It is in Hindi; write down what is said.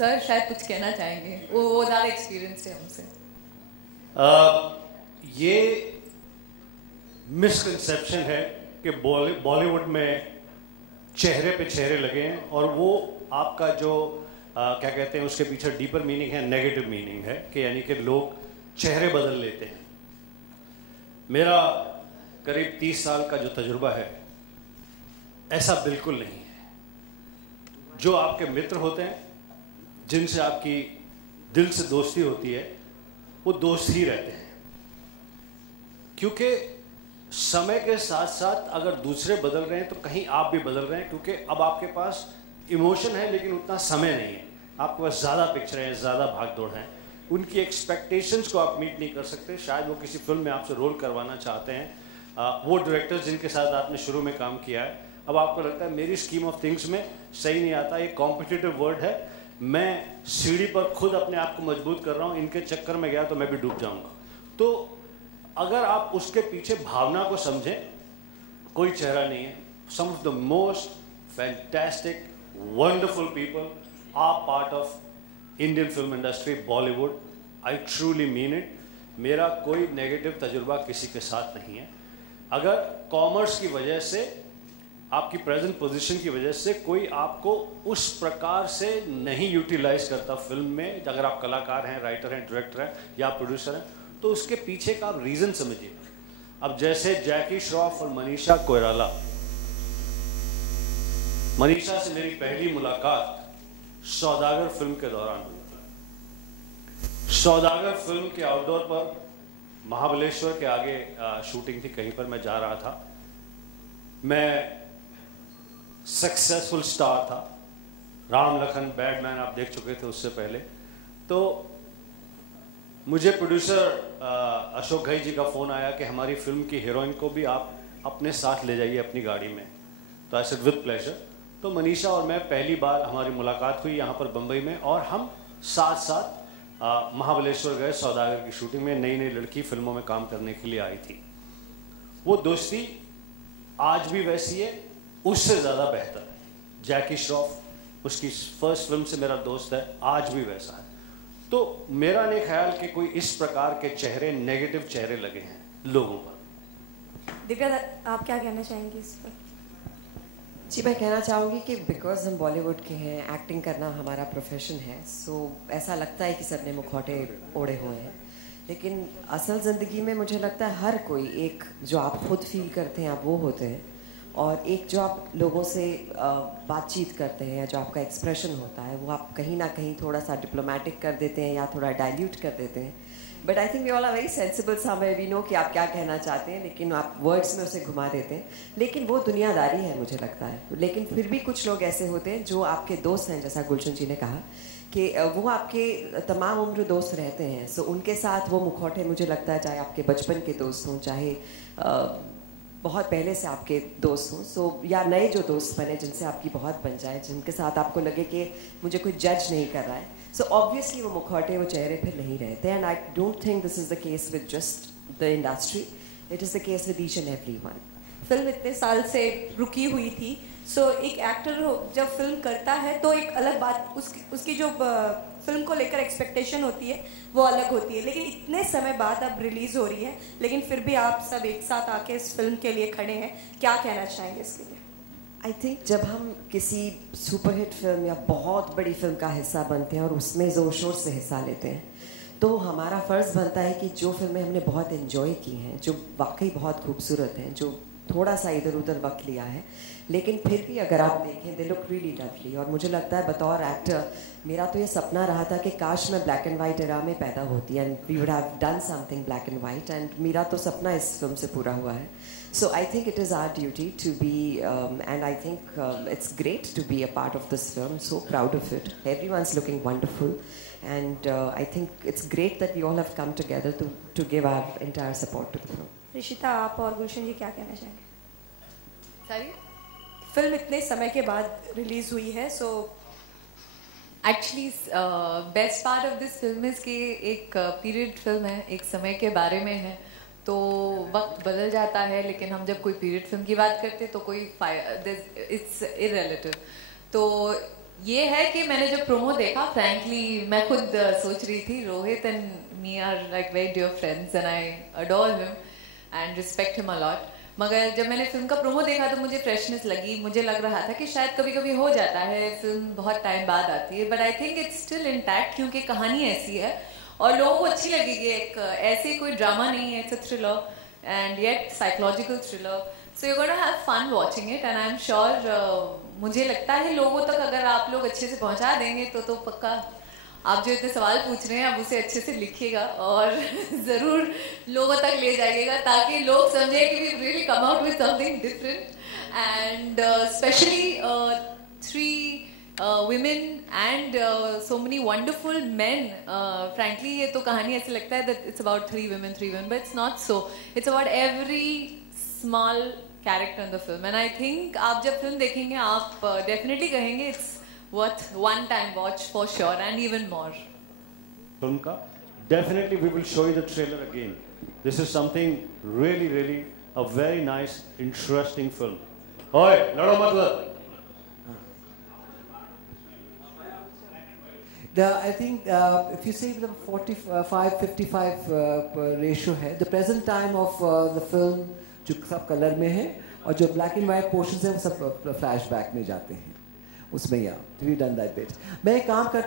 सर शायद कुछ कहना चाहेंगे, वो ज़्यादा एक्सपीरियंस है हमसे। ये मिसकंसेप्शन है कि बॉलीवुड में चेहरे पे चेहरे लगे हैं और वो आपका जो क्या कहते हैं उसके पीछे डीपर मीनिंग है, नेगेटिव मीनिंग है कि यानी कि लोग चेहरे बदल लेते हैं। मेरा करीब 30 साल का जो तजुर्बा है ऐसा बिल्कुल नहीं है। जो आपके मित्र होते हैं, जिनसे आपकी दिल से दोस्ती होती है, वो दोस्त ही रहते हैं, क्योंकि समय के साथ साथ अगर दूसरे बदल रहे हैं तो कहीं आप भी बदल रहे हैं, क्योंकि अब आपके पास इमोशन है लेकिन उतना समय नहीं है, आपके पास ज़्यादा पिक्चर हैं, ज़्यादा भाग दौड़ हैं, उनकी एक्सपेक्टेशंस को आप मीट नहीं कर सकते। शायद वो किसी फिल्म में आपसे रोल करवाना चाहते हैं, वो डायरेक्टर्स जिनके साथ आपने शुरू में काम किया है, अब आपको लगता है मेरी स्कीम ऑफ थिंग्स में सही नहीं आता, ये कॉम्पिटिटिव वर्ल्ड है, मैं सीढ़ी पर खुद अपने आप को मजबूत कर रहा हूँ, इनके चक्कर में गया तो मैं भी डूब जाऊँगा। तो अगर आप उसके पीछे भावना को समझें, कोई चेहरा नहीं है। Some of the most fantastic wonderful people are part of Indian film industry, Bollywood. I truly mean it. मेरा कोई नेगेटिव तजुर्बा किसी के साथ नहीं है। अगर कॉमर्स की वजह से, आपकी प्रेजेंट पोजीशन की वजह से कोई आपको उस प्रकार से नहीं यूटिलाइज करता फिल्म में, अगर आप कलाकार हैं, राइटर हैं, डायरेक्टर हैं या प्रोड्यूसर हैं, तो उसके पीछे का आप रीजन समझिए। अब जैसे जैकी श्रॉफ और मनीषा कोइराला, मनीषा से मेरी पहली मुलाकात सौदागर फिल्म के दौरान हुई। सौदागर फिल्म के आउटडोर पर महाबलेश्वर के आगे शूटिंग थी, कहीं पर मैं जा रहा था। मैं सक्सेसफुल स्टार था, राम लखन बैडमैन आप देख चुके थे उससे पहले। तो मुझे प्रोड्यूसर अशोक घई जी का फ़ोन आया कि हमारी फिल्म की हीरोइन को भी आप अपने साथ ले जाइए अपनी गाड़ी में। तो आई सेड विद प्लेजर। तो मनीषा और मैं पहली बार हमारी मुलाकात हुई यहाँ पर बम्बई में, और हम साथ साथ महाबलेश्वर गए सौदागर की शूटिंग में। नई नई लड़की फिल्मों में काम करने के लिए आई थी। वो दोस्ती आज भी वैसी है, उससे ज़्यादा बेहतर है। जैकी श्रॉफ उसकी फर्स्ट फिल्म से मेरा दोस्त है, आज भी वैसा है। तो मेरा नहीं ख्याल कि कोई इस प्रकार के चेहरे, नेगेटिव चेहरे लगे हैं लोगों पर। दिव्या, आप क्या कहना चाहेंगे इस पर? जी, मैं कहना चाहूँगी कि बिकॉज हम बॉलीवुड के हैं, एक्टिंग करना हमारा प्रोफेशन है, सो ऐसा लगता है कि सबने मुखौटे ओढ़े हुए हैं, लेकिन असल ज़िंदगी में मुझे लगता है हर कोई एक जो आप खुद फील करते हैं आप वो होते हैं, और एक जो आप लोगों से बातचीत करते हैं, जो आपका एक्सप्रेशन होता है, वो आप कहीं ना कहीं थोड़ा सा डिप्लोमेटिक कर देते हैं या थोड़ा डाइल्यूट कर देते हैं। But I think we all are very sensible somewhere, we know कि आप क्या कहना चाहते हैं, लेकिन आप वर्ड्स में उसे घुमा देते हैं। लेकिन वो दुनियादारी है मुझे लगता है। लेकिन फिर भी कुछ लोग ऐसे होते हैं जो आपके दोस्त हैं, जैसा गुलशन जी ने कहा कि वो आपके तमाम उम्र दोस्त रहते हैं। सो उनके साथ वो मुखौटे, मुझे लगता है, चाहे आपके बचपन के दोस्त हों, चाहे बहुत पहले से आपके दोस्त हों, सो या नए जो दोस्त बने जिनसे आपकी बहुत बन जाए, जिनके साथ आपको लगे कि मुझे कोई जज नहीं कर रहा है, सो ऑब्वियसली वो मुखौटे, वो चेहरे फिर नहीं रहते। And I don't think this is the case with just the industry, it is the case with each and every one. Film इतने साल से रुकी हुई थी, सो एक एक्टर जब फिल्म करता है तो एक अलग बात, उसकी जो फिल्म को लेकर एक्सपेक्टेशन होती है वो अलग होती है। लेकिन इतने समय बाद अब रिलीज़ हो रही है, लेकिन फिर भी आप सब एक साथ आके इस फिल्म के लिए खड़े हैं, क्या कहना चाहेंगे इसके लिए? आई थिंक जब हम किसी सुपरहिट फिल्म या बहुत बड़ी फिल्म का हिस्सा बनते हैं और उसमें ज़ोर शोर से हिस्सा लेते हैं, तो हमारा फ़र्ज़ बनता है कि जो फिल्में हमने बहुत इन्जॉय की हैं, जो वाकई बहुत खूबसूरत हैं, जो थोड़ा सा इधर उधर वक्त लिया है, लेकिन फिर भी अगर आप देखें दे लुक रियली लवली। और मुझे लगता है बतौर एक्टर मेरा तो ये सपना रहा था कि काश मैं ब्लैक एंड वाइट एरा में पैदा होती and we would have done something black and white, and मेरा तो सपना इस फिल्म से पूरा हुआ है। So I think it is our duty to be, and I think it's great to be a part of this film, so proud of it, everyone's looking wonderful, and I think it's great that we all have come together to give our entire support to the film. Rishita, आप और गुलशन जी क्या कहना चाहेंगे? सारी फिल्म इतने समय के बाद रिलीज हुई है, so actually best part of this film is कि एक पीरियड फिल्म है, एक समय के बारे में है, तो वक्त बदल जाता है, लेकिन हम जब कोई पीरियड फिल्म की बात करते हैं तो कोई इट्स इररिलेटिव। तो ये है कि मैंने जब प्रोमो देखा, फ्रैंकली मैं खुद सोच रही थी Rohit and me are like very dear friends and I adore him and respect him a lot. मगर जब मैंने फिल्म का प्रोमो देखा तो मुझे फ्रेशनेस लगी, मुझे लग रहा था कि शायद कभी कभी हो जाता है, फिल्म बहुत टाइम बाद आती है, but I think it's still intact क्योंकि कहानी ऐसी है और लोगों को अच्छी लगेगी। एक ऐसे कोई ड्रामा नहीं है, it's a thriller and yet psychological thriller, so you gonna have fun watching it and I am sure मुझे लगता है लोगों तक अगर आप लोग अच्छे से पहुंचा देंगे तो पक्का आप जो इतने सवाल पूछ रहे हैं आप उसे अच्छे से लिखिएगा और ज़रूर लोगों तक ले जाइएगा ताकि लोग समझें कि we really come out with something different and specially 3 women and so many wonderful men. Frankly, ये तो कहानी ऐसे लगता है that it's about 3 women, but it's not so. It's about every small character in the film. And I think आप जब film देखेंगे आप definitely कहेंगे it's worth one time watch for sure and even more. Film का definitely we will show you the trailer again. This is something really a very nice, interesting film. ओए लड़ो मत। I think if you say the 45-55 ratio है, the present time of the film जो सब कलर में है और जो ब्लैक एंड वाइट पोर्शंस हैं वो सब फ्लैशबैक में जाते हैं उसमें। या we done that bit। मैं एक काम कर